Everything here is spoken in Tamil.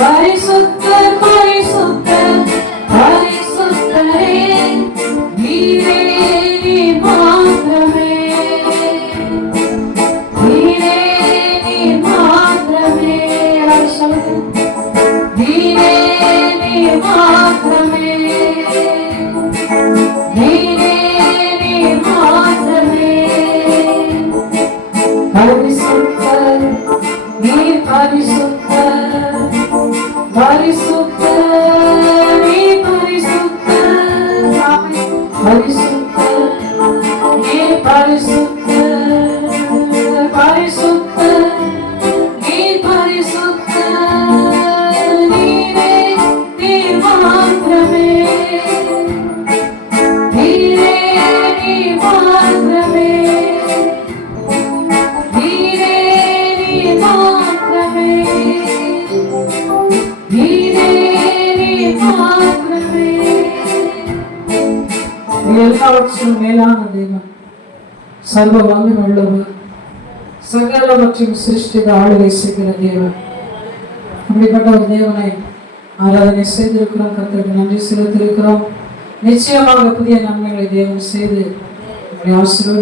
பரிசுத்தர் பரிசுத்தர் பரிசுத்தரே, நீரே நீர் மாத்திரமே, நீரே நீர் மாத்திரமே. நீரே நீர் மாத்திரமே, நீரே நீர் மாத்திரமே. பரிசுத்தர் நீர் பரிசுத்தர், பரிசுத்தர் நீர் பரிசுத்தர், பரிசுத்தர் நீர் பரிசுத்தர், பரிசுத்தர் நீர் பரிசுத்தர், நீரே நீர் மாத்திரமே, நீரே நீர் மாத்திரமே, நீரே நீர் மாத்திரமே, நீரே நீர் மாத்திரமே. எல்லாவற்றிலும் மேலான தேவன், சர்வ வல்லமை உள்ளவர், சகலவற்றையும் சிருஷ்டித்து ஆளுகை செய்கிற தேவன். அப்படிப்பட்ட ஒரு தேவனை ஆராதனை செய்திருக்கிறோம். கர்த்தருக்கு நன்றி செலுத்தியிருக்கிறோம். நிச்சயமாக புதிய நன்மைகளை தேவன் செய்து ஆசீர்வதி